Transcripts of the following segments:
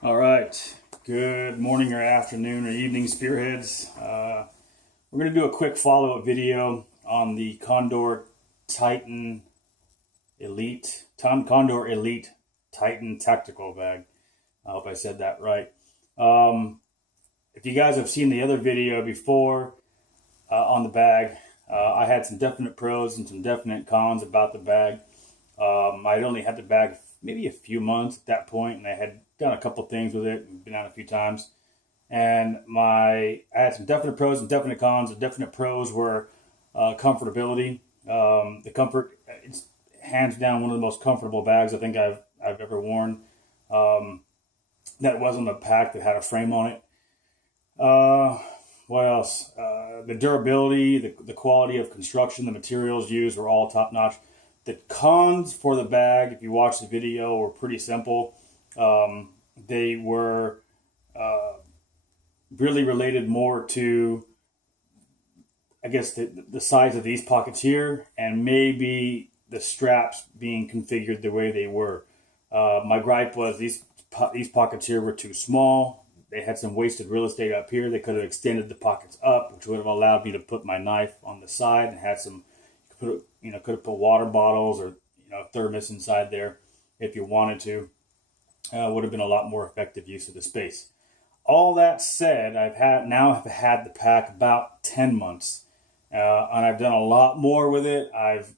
All right. Good morning or afternoon or evening, Spearheads. We're going to do a quick follow-up video on the Condor Titan Elite, Condor Elite Titan Tactical Bag. I hope I said that right. If you guys have seen the other video before on the bag, I had some definite pros and some definite cons about the bag. I'd only had the bag maybe a few months at that point, and I had done a couple things with it, been out a few times. And I had some definite pros and definite cons. The definite pros were comfortability. The comfort, it's hands down one of the most comfortable bags I think I've ever worn. That wasn't a pack that had a frame on it. What else? The durability, the quality of construction, the materials used were all top notch. The cons for the bag, if you watch the video, were pretty simple. They were really related more to, I guess, the size of these pockets here and maybe the straps being configured the way they were. My gripe was these pockets here were too small. They had some wasted real estate up here. They could have extended the pockets up, which would have allowed me to put my knife on the side and had some, could have put water bottles or thermos inside there if you wanted to. Would have been a lot more effective use of the space. All that said, I've had the pack about 10 months, and I've done a lot more with it. I've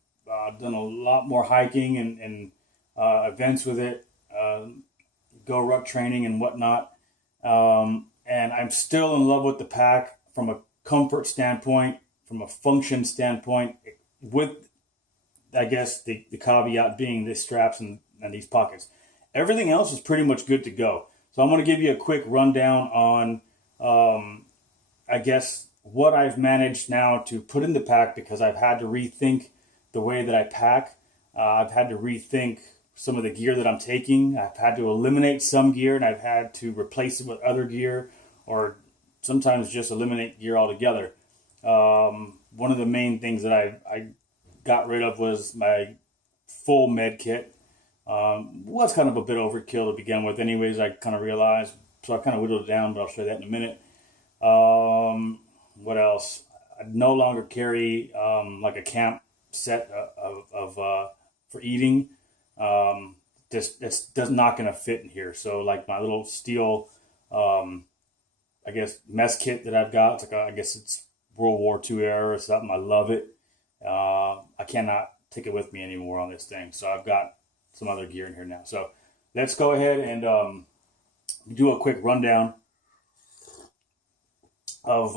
done a lot more hiking and events with it, go ruck training and whatnot. And I'm still in love with the pack from a comfort standpoint, from a function standpoint, with, I guess, the caveat being the straps and these pockets. Everything else is pretty much good to go. So I'm going to give you a quick rundown on, I guess, what I've managed now to put in the pack, because I've had to rethink the way that I pack. I've had to rethink some of the gear that I'm taking. I've had to eliminate some gear, and I've had to replace it with other gear, or sometimes just eliminate gear altogether. One of the main things that I got rid of was my full med kit. Was kind of a bit overkill to begin with anyways, I kind of realized. So I kind of whittled it down, but I'll show you that in a minute. What else? I no longer carry like a camp set of for eating. It's not going to fit in here. So like my little steel, I guess, mess kit that I've got, it's like I guess it's World War II era or something. I love it. I cannot take it with me anymore on this thing. So I've got some other gear in here now. So let's go ahead and do a quick rundown of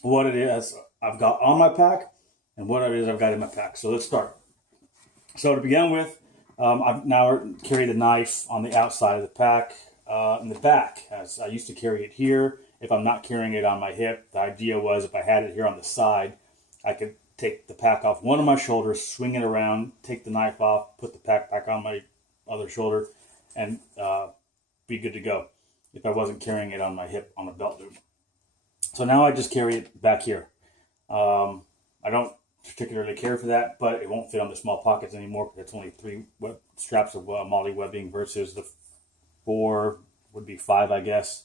what it is I've got on my pack and what it is I've got in my pack. So let's start. So to begin with, I've now carried a knife on the outside of the pack in the back, as I used to carry it here. If I'm not carrying it on my hip, the idea was if I had it here on the side, I could take the pack off one of my shoulders, swing it around, take the knife off, put the pack back on my other shoulder, and be good to go if I wasn't carrying it on my hip on a belt loop. So now I just carry it back here. I don't particularly care for that, but it won't fit on the small pockets anymore because it's only 3 straps of MOLLE webbing versus the 4, would be 5, I guess,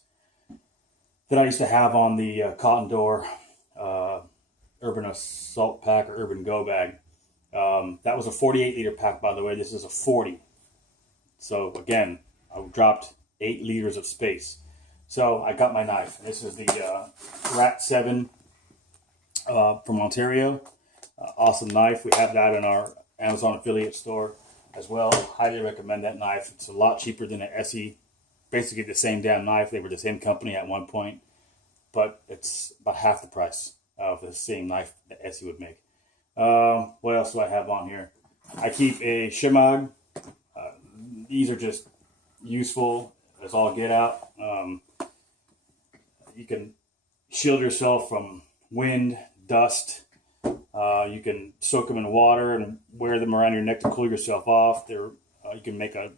that I used to have on the Condor Urban Assault Pack or Urban Go Bag. That was a 48-liter pack, by the way. This is a 40. So again, I dropped 8 liters of space. So I got my knife. This is the Rat 7 from Ontario. Awesome knife. We have that in our Amazon affiliate store as well. Highly recommend that knife. It's a lot cheaper than an Essie. Basically the same damn knife. They were the same company at one point, but it's about half the price of the same knife that Essie would make. What else do I have on here? I keep a shemagh. These are just useful as all get out. You can shield yourself from wind, dust. You can soak them in water and wear them around your neck to cool yourself off. You can make a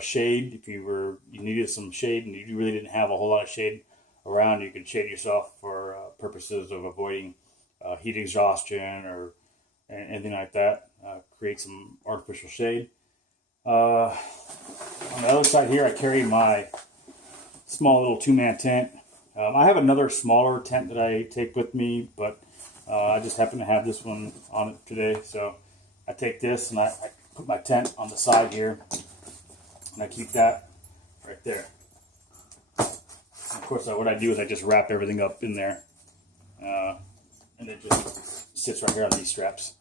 shade if you needed some shade and you really didn't have a whole lot of shade around. You can shade yourself for purposes of avoiding heat exhaustion or anything like that. Create some artificial shade. On the other side here, I carry my small little 2-man tent. I have another smaller tent that I take with me, but I just happen to have this one on it today. So I take this and I put my tent on the side here, and I keep that right there. And of course, what I do is I just wrap everything up in there, and it just sits right here on these straps.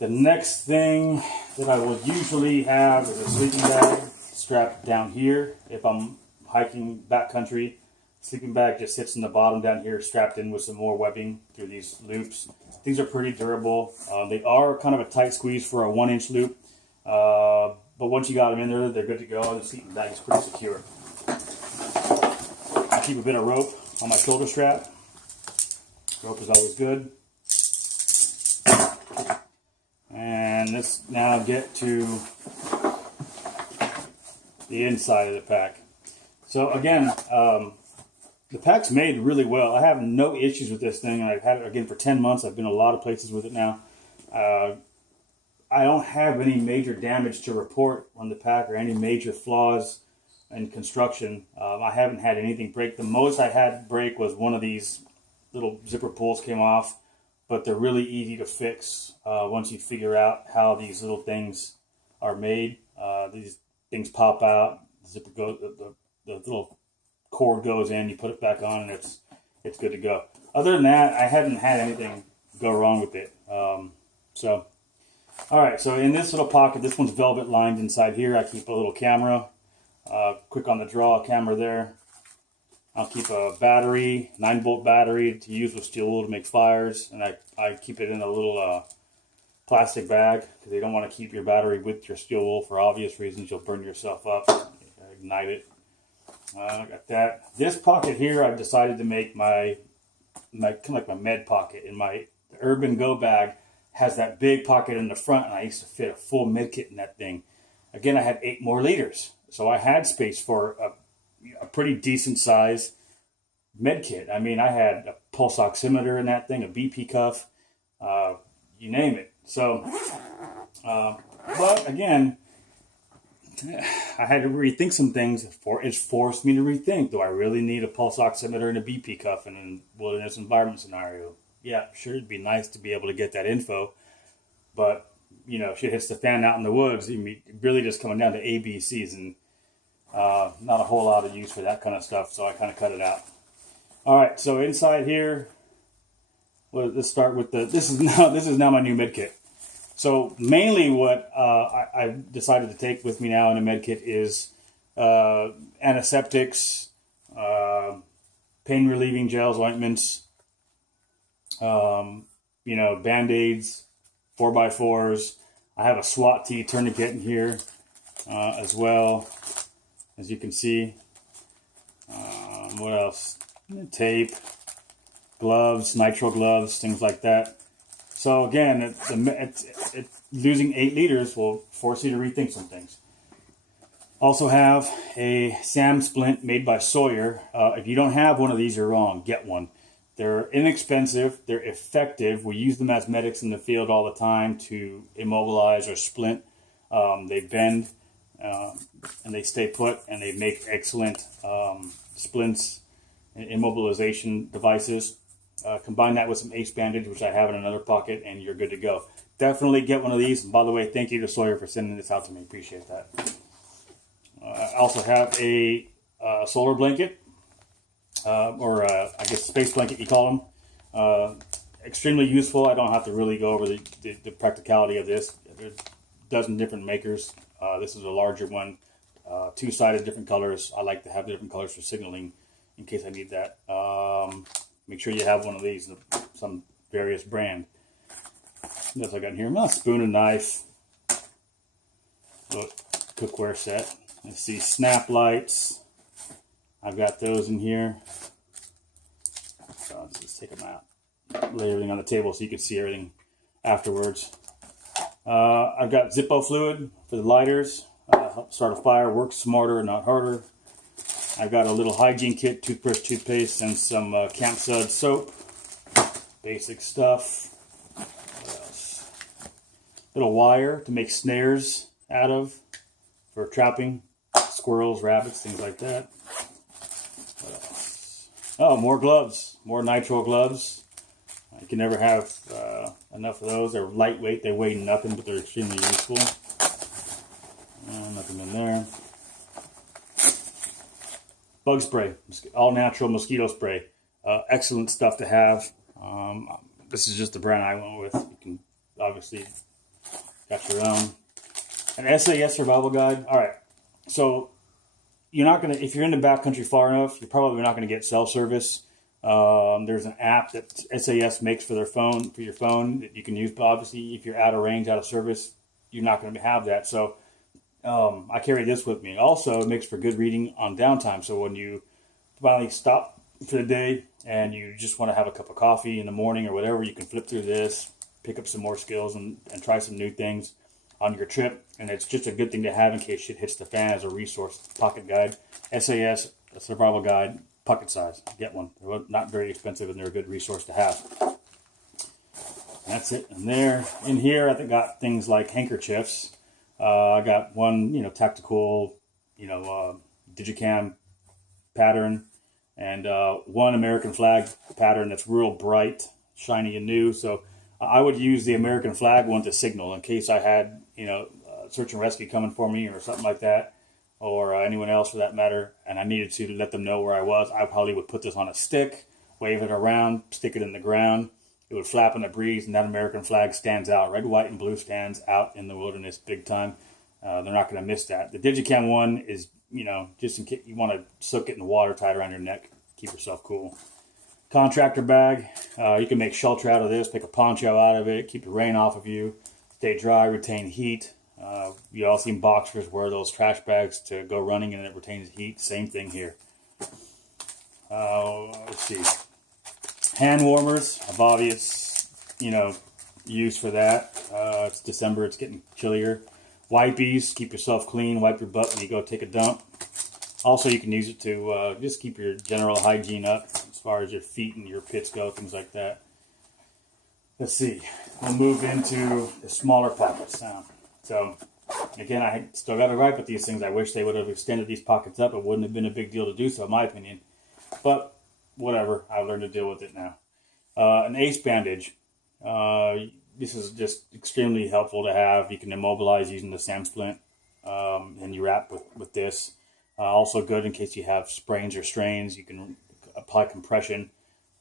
The next thing that I will usually have is a sleeping bag strapped down here. If I'm hiking backcountry, sleeping bag just sits in the bottom down here, strapped in with some more webbing through these loops. These are pretty durable. They are kind of a tight squeeze for a 1-inch loop, but once you got them in there, they're good to go. The sleeping bag is pretty secure. I keep a bit of rope on my shoulder strap. Rope is always good. And let's now get to the inside of the pack. So again, the pack's made really well. I have no issues with this thing. I've had it again for 10 months. I've been a lot of places with it now. I don't have any major damage to report on the pack or any major flaws in construction. I haven't had anything break. The most I had break was one of these little zipper pulls came off, but they're really easy to fix once you figure out how these little things are made. These things pop out, the zipper goes, the little cord goes in, you put it back on, and it's good to go. Other than that, I haven't had anything go wrong with it. All right, so in this little pocket, this one's velvet lined inside here. I keep a little camera, quick on the draw camera there. I'll keep a battery, 9-volt battery to use with steel wool to make fires, and I keep it in a little plastic bag because you don't want to keep your battery with your steel wool for obvious reasons. You'll burn yourself up, ignite it. I got that. This pocket here, I've decided to make my kind of like my med pocket. In my Urban Go bag has that big pocket in the front, and I used to fit a full med kit in that thing. Again, I had 8 more liters, so I had space for a pretty decent size med kit. I mean, I had a pulse oximeter in that thing, a BP cuff, you name it. So, but again, I had to rethink some things. It's forced me to rethink. Do I really need a pulse oximeter and a BP cuff in a wilderness environment scenario? Yeah, sure, it'd be nice to be able to get that info, but you know, shit hits the fan out in the woods. Really just coming down to ABCs and not a whole lot of use for that kind of stuff, so I kind of cut it out. All right, so inside here, well, let's start with this is now my new med kit. So mainly what I decided to take with me now in a med kit is antiseptics, pain relieving gels, ointments, Band-Aids, 4x4s. I have a SWAT T tourniquet in here as well, as you can see. What else? Tape, gloves, nitrile gloves, things like that. So again, losing 8 liters will force you to rethink some things. Also have a SAM Splint made by Sawyer. If you don't have one of these, you're wrong. Get one. They're inexpensive. They're effective. We use them as medics in the field all the time to immobilize or splint. They bend and they stay put, and they make excellent splints and immobilization devices. Combine that with some Ace Bandage, which I have in another pocket, and you're good to go. Definitely get one of these. And by the way, thank you to Sawyer for sending this out to me. Appreciate that. I also have a solar blanket, or I guess space blanket you call them. Extremely useful. I don't have to really go over the practicality of this. There's a dozen different makers. This is a larger one, 2-sided, different colors. I like to have different colors for signaling in case I need that. Make sure you have one of these, some various brand. What else I got in here? A spoon and knife. Little cookware set. Let's see, snap lights. I've got those in here. So let's just take them out. Lay everything on the table so you can see everything afterwards. I've got Zippo fluid for the lighters. Help start a fire, work smarter, not harder. I've got a little hygiene kit, toothbrush, toothpaste, and some Camp Sud soap. Basic stuff. What else? Little wire to make snares out of for trapping squirrels, rabbits, things like that. What else? Oh, more gloves, more nitrile gloves. You can never have enough of those. They're lightweight, they weigh nothing, but they're extremely useful. Nothing in there. Bug spray, all natural mosquito spray. Excellent stuff to have. This is just the brand I went with. You can obviously got your own. An SAS survival guide. All right, so you're not gonna, if you're in the backcountry far enough, you're probably not gonna get cell service. There's an app that SAS makes for their phone, for your phone, that you can use. But obviously, if you're out of range, out of service, you're not going to have that. So I carry this with me. Also, it makes for good reading on downtime. So when you finally stop for the day and you just want to have a cup of coffee in the morning or whatever, you can flip through this, pick up some more skills, and try some new things on your trip. And it's just a good thing to have in case shit hits the fan as a resource. Pocket guide, SAS, a survival guide. Pocket size. Get one. They're not very expensive and they're a good resource to have. That's it. And there, in here, I got things like handkerchiefs. I got one, tactical, Digicam pattern, and one American flag pattern that's real bright, shiny, and new. So I would use the American flag one to signal in case I had, search and rescue coming for me or something like that. Or anyone else for that matter, and I needed to let them know where I was. I probably would put this on a stick, wave it around, stick it in the ground. It would flap in the breeze, and that American flag stands out. Red, white, and blue stands out in the wilderness big time. They're not going to miss that. The Digicam one is, just in case you want to soak it in water, tie it around your neck, keep yourself cool. Contractor bag. You can make shelter out of this, make a poncho out of it, keep the rain off of you, stay dry, retain heat. You all seen boxers wear those trash bags to go running and it retains heat. Same thing here. Let's see. Hand warmers of obvious, use for that. It's December. It's getting chillier. Wipies. Keep yourself clean. Wipe your butt when you go take a dump. Also, you can use it to just keep your general hygiene up as far as your feet and your pits go, things like that. Let's see. We'll move into the smaller pockets now. So, again, I still got to gripe with these things. I wish they would have extended these pockets up. It wouldn't have been a big deal to do so, in my opinion. But, whatever. I've learned to deal with it now. An ace bandage. This is just extremely helpful to have. You can immobilize using the Splint, and you wrap with this. Also good in case you have sprains or strains. You can apply compression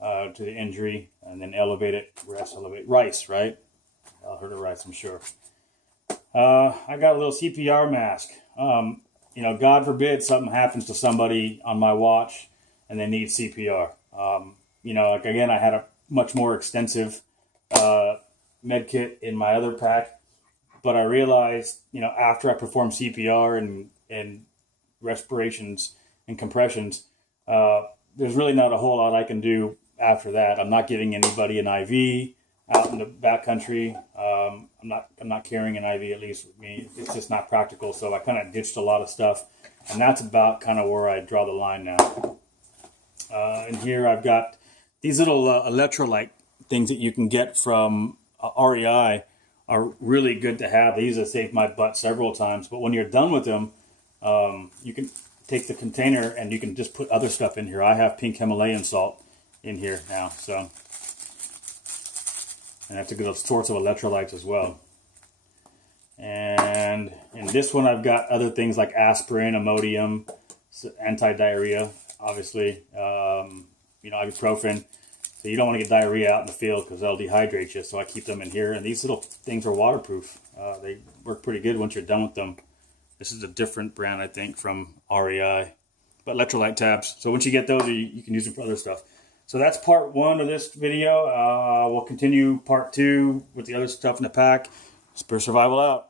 to the injury and then elevate it. Elevate. Rice, right? I heard of rice, I'm sure. I got a little CPR mask. God forbid something happens to somebody on my watch and they need CPR. Again, I had a much more extensive med kit in my other pack, but I realized, after I performed CPR and respirations and compressions, there's really not a whole lot I can do after that. I'm not giving anybody an IV out in the backcountry. I'm not carrying an IV, at least with me. It's just not practical. So I kind of ditched a lot of stuff, and that's about kind of where I draw the line now. And here I've got these little electrolyte things that you can get from REI are really good to have. These have saved my butt several times. But when you're done with them, you can take the container and you can just put other stuff in here. I have pink Himalayan salt in here now, so. And that's a good source of electrolytes as well. And in this one, I've got other things like aspirin, Imodium, anti-diarrhea, obviously, ibuprofen. So you don't want to get diarrhea out in the field because they'll dehydrate you. So I keep them in here. And these little things are waterproof. They work pretty good once you're done with them. This is a different brand, I think, from REI. But electrolyte tabs. So once you get those, you can use them for other stuff. So that's part 1 of this video. We'll continue part 2 with the other stuff in the pack. Cpr Survival out.